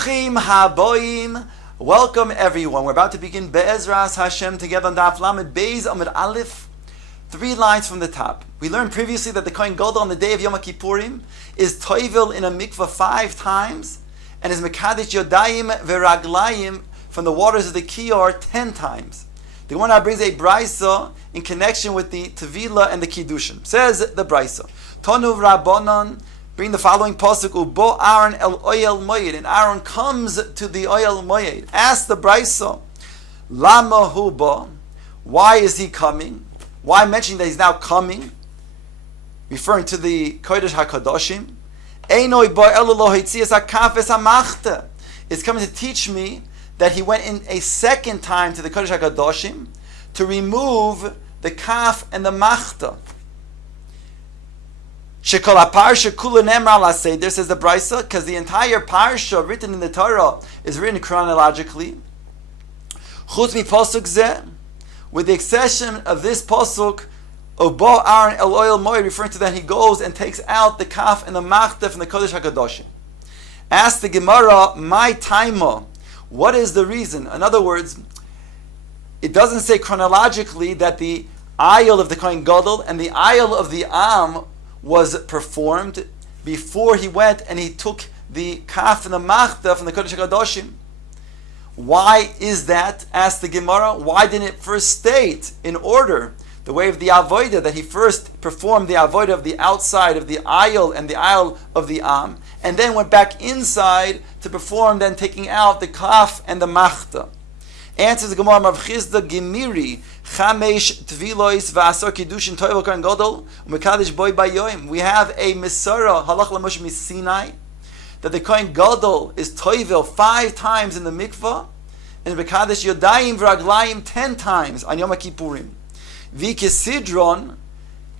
Bruchim haboim. Welcome everyone. We're about to begin Be'ezras Hashem together on Daf Lamed Beis Amud Aleph. 3 lines from the top. We learned previously that the Kohen Gadol on the day of Yom Kippurim is toivel in a mikvah 5 times and is mekadesh yodayim veraglayim from the waters of the Kior 10 times. The Gemara brings a brisa in connection with the Tevila and the Kiddushin. Says the brisa, Tonu Rabbanon, bring the following pasuk, Ubo Aaron el Oyel Moyed, and Aaron comes to the Oyel Moyed. Ask the brisa, Lama Huba, why is he coming? Why mentioning that he's now coming? Referring to the Kodesh HaKadoshim. Einoi ba elolo hitzias hakafes hamachta. It's coming to teach me that he went in a second time to the Kodesh HaKadoshim to remove the kaf and the machta. Shekol haparsha kula nemra la seder, says the brisa, because the entire parsha written in the Torah is written chronologically. Chutz mi pasuk zeh, with the exception of this pasuk, Obo Aaron El Oyel Moed, referring to that he goes and takes out the kaf and the machta from the Kodesh HaKadoshim. Ask the Gemara, my taima, what is the reason? In other words, it doesn't say chronologically that the ayil of the Kohen Gadol and the ayil of the Am was performed before he went and he took the kaf and the machta from the Kodesh HaKadoshim. Why is that? Asked the Gemara. Why didn't it first state in order the way of the avodah, that he first performed the avodah of the outside of the ayil and the ayil of the am, and then went back inside to perform then taking out the kaf and the machta? Answers the Gemara, Rav Chizda Gemiri, Chamesh Tvilois V'asar Kiddushin Toivel Kohen Gadol U'mekadesh Boi Bayoim. We have a Misara Halach Lamosh Misinai that the Kohen Gadol is Toivel 5 times in the mikvah and Mekadesh Yodayim V'raglayim 10 times on Yom Kippurim. V'kesidron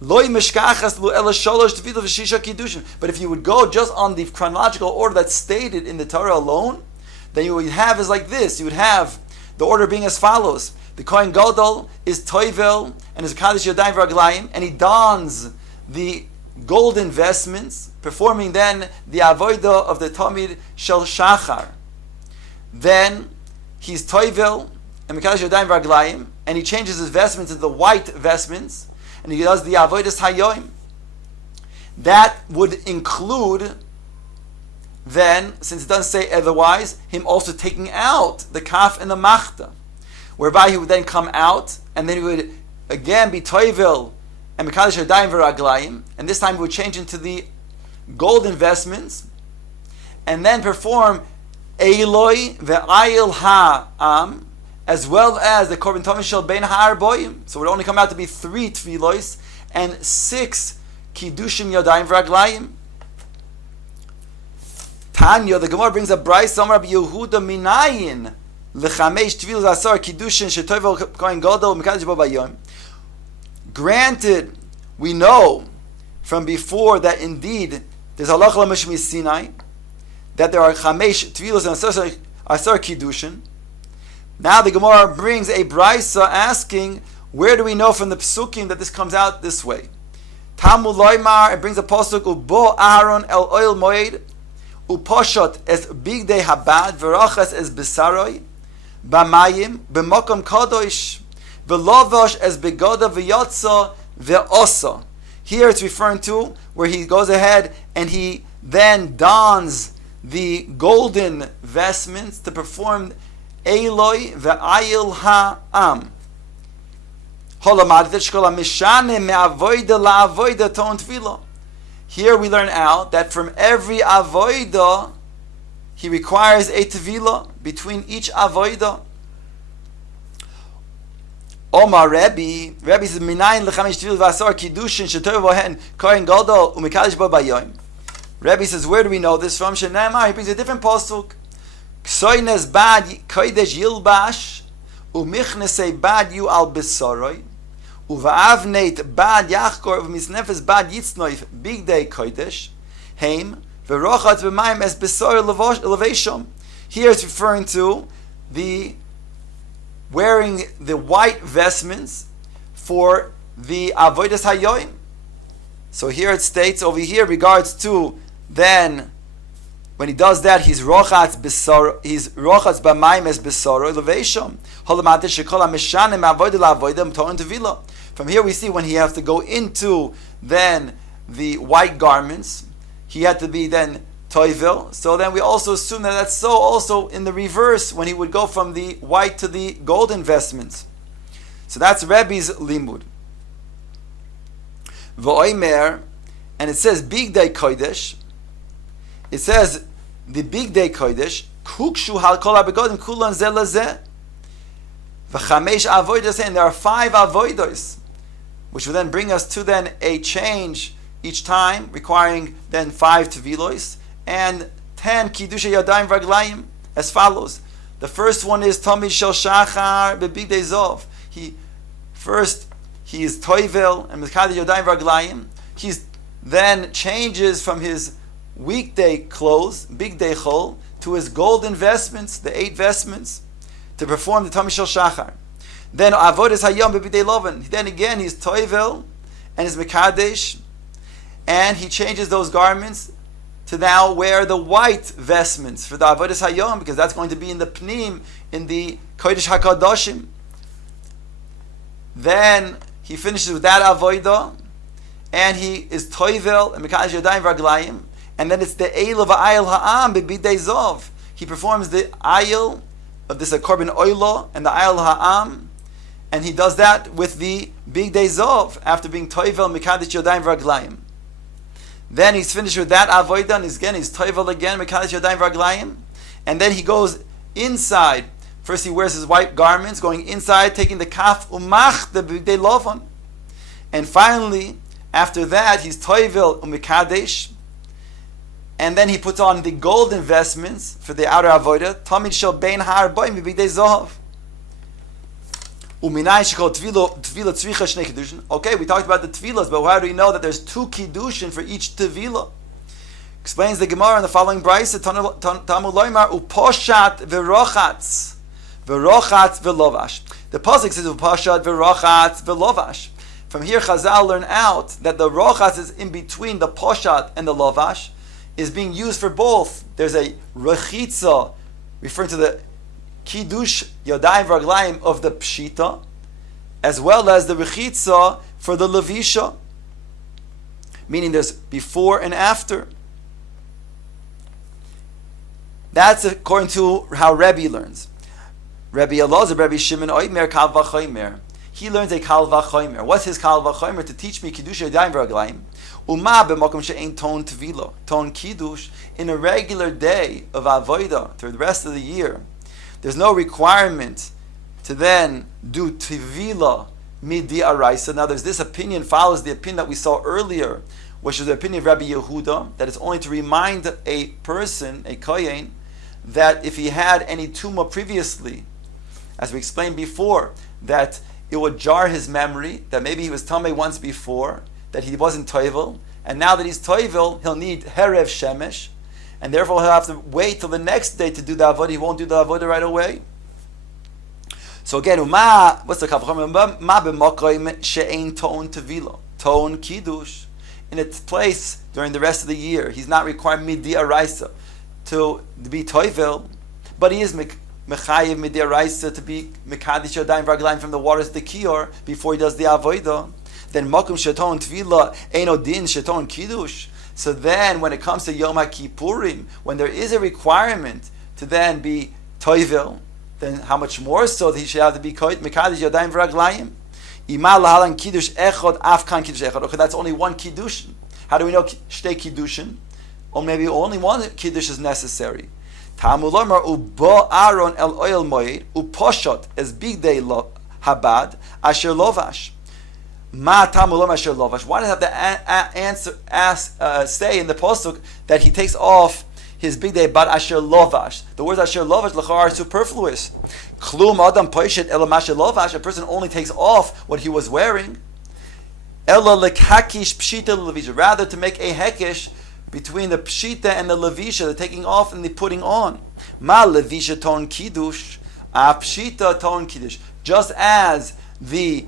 Loi Meshkachas Lu Ela Sholosh Tvilos V'shisha Kiddushin. But if you would go just on the chronological order that's stated in the Torah alone, then you would have is like this. You would have the order being as follows. The Kohen Gadol is Toivel and is Kadesh Yodayim V'raglayim, and he dons the golden vestments, performing then the avodah of the Tamid Shel Shachar. Then he's Toivel and Kadesh Yodayim V'raglayim, and he changes his vestments into the white vestments, and he does the avodas hayoim. That would include then, since it doesn't say otherwise, him also taking out the kaf and the machta, whereby he would then come out, and then he would again be toivel and mekadesh yadayim v'raglayim, and this time he would change into the golden vestments, and then perform Eloi ve'ayil ha'am, as well as the korban tamid shel bein ha'arboim. So it would only come out to be 3 tfilos and 6 kiddushim yadayim v'raglayim. Tanya, the Gemara brings a brayso somewhere Rabbi Yehuda minayin lechamesh tvilos asar kiddushin shetoivel kohen gadol mekadesh bo bayom. Granted, we know from before that indeed there's halacha lamosh misinai that there are chamesh tvilos and asar kiddushin. Now the Gemara brings a brayso asking, where do we know from the psukim that this comes out this way? Talmud loymar, it brings a pasuk ubo Aaron el Oyel Moed Upashot es bigdei habad v'rachas es besaroi b'mayim b'mokom kadosh v'lovash es begoda v'yotza v'osa. Here it's referring to where he goes ahead and he then dons the golden vestments to perform Eloi v'ayil ha'am. Holamadit shkol ha'mishane me'avoida la'avoida ton tefillah. Here we learn out that from every avodah, he requires a tevilah between each avodah. Omar Rebbe says, Minayin lechamesh tevilah v'asar kiddushin shetoiv bohen kohen gadol u'mekadesh bo bayom. Rebbe says, where do we know this from? Shenemar, he brings a different pasuk. Ksoines bad kodesh yilbash u'michnesei bad yu al besaroi. Uva'avneit bad yachkor v'misnefes bad yitznoif bigdei kodesh heim v'rochat b'mayim es besor leveshom. Here it's referring to the wearing the white vestments for the avodas hayoim. So here it states over here regards to then When he does that, he's rochatz b'mayim es b'saro levesham. From here we see when he has to go into then the white garments, he had to be then toivil. So then we also assume that that's so also in the reverse when he would go from the white to the golden vestments. So that's Rebbe's limud. V'oimer, and it says big day kodesh. It says the big day kodesh kukshu hal kol habegodim kulan zeh lazeh v'chamesh avodos, and there are 5 avodos, which will then bring us to then a change each time, requiring then 5 tevilos and 10 kiddushay yadayim v'raglayim as follows. The first one is Tomid Shel Shachar Bebig Day Zov. He is Toivel and Mekadesh Yadayim V'Raglayim. He then changes from his weekday clothes, Big Day Chol, to his golden vestments, the 8 vestments, to perform the Tomid Shel Shachar. Then Avodas Hayom Bebig Day Lovan. Then again he's Toivel and his Mekadesh, and he changes those garments to now wear the white vestments for the Avodas Hayom, because that's going to be in the Pnim, in the Kodesh HaKadoshim. Then he finishes with that Avodah, and he is Toivel and Mekadesh Yadayim V'Raglayim, and then it's the Eil of Ayil Ha'am B'Bidei Zov. He performs the Ayil of this Korban Oilo and the Ayil Ha'am, and he does that with the Big Day Zov after being Toivel Mekadesh Yadayim V'Raglayim. Then he's finished with that avodah, and he's toivel again, mekadesh yadayim v'raglayim, and then he goes inside. First he wears his white garments, going inside, taking the kaf umach the b'dei lovan, and finally after that he's toivel umekadesh, and then he puts on the golden vestments for the outer avodah. Tamid shel bein har boim b'dei zohav. Okay, we talked about the tefillas, but how do we know that there's 2 kiddushin for each tefillah? Explains the Gemara in the following brayso: Tamud loymar uposhat v'rochatz v'lovash. The pasuk says uposhat v'rochatz v'lovash. From here, Chazal learn out that the rochatz is in between the poshat and the lovash, is being used for both. There's a rechitza referring to the Kiddush Yadayim V'Raglayim of the Pshita, as well as the Rechitza for the Levisha, meaning there's before and after. That's according to how Rebbe learns. Rebbe Elazar, Rebbe Shimon Oimer Kal V'Chomer. He learns a Kal V'Chomer. What's his Kal V'Chomer? To teach me Kiddush Yadayim V'Raglayim. Uma b'makom she'ein ton tevila, ton Kiddush, in a regular day of Avodah through the rest of the year. There's no requirement to then do Tivila Midi Araisa. Now there's this opinion, follows the opinion that we saw earlier, which is the opinion of Rabbi Yehuda, that it's only to remind a person, a Kohen, that if he had any tumah previously, as we explained before, that it would jar his memory, that maybe he was tamei once before, that he wasn't toivel, and now that he's toivel, he'll need Herev Shemesh, and therefore he'll have to wait till the next day to do the avodah. He won't do the avodah right away. So again, what's the kavachom? Ma b'makom she'ein ton tevila, ton kiddush, in its place during the rest of the year. He's not required midi araisa to be toivel, but he is mechayiv midi araisa to be mekadesh yadayim v'raglayim from the waters of the kior before he does the avodah. Then makom she'ton tevila eino din she'ton kiddush. So then, when it comes to Yom HaKippurim, when there is a requirement to then be toivel, then how much more so that he should have to be mekadesh yadayim v'raglayim? Ima lahalan kiddush echod afkan kiddush echod. Okay, that's only one kiddushin. How do we know shtei kiddushin? Or maybe only one kiddush is necessary. Talmud lomar ubo Aaron el oil moed uposhot as big day habad asher lovash. Ma tamulom asher lovash. Why does it have to say in the pasuk that he takes off his big day bad asher lovash? The words asher lovash lachar are superfluous. Klum adam poishet elam asher lovash. A person only takes off what he was wearing. Ela lekhakish pshita levisha. Rather to make a hekish between the pshita and the levisha, the taking off and the putting on. Ma levisha ton kiddush, a pshita ton kiddush. Just as the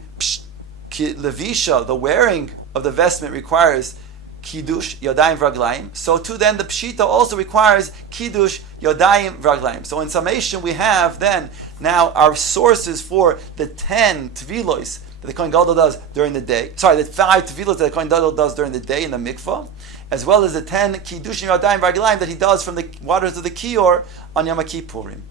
levisha, the wearing of the vestment, requires Kiddush Yodayim Vraglayim. So too then the Pshita also requires Kiddush Yodayim Vraglayim. So in summation we have then now our sources for the 10 Tvilos that the Kohen Gadol does during the day. Sorry, the 5 Tvilos that the Kohen Gadol does during the day in the mikvah, as well as the 10 Kiddushim Yodayim Vraglayim that he does from the waters of the Kior on Yom Kippurim.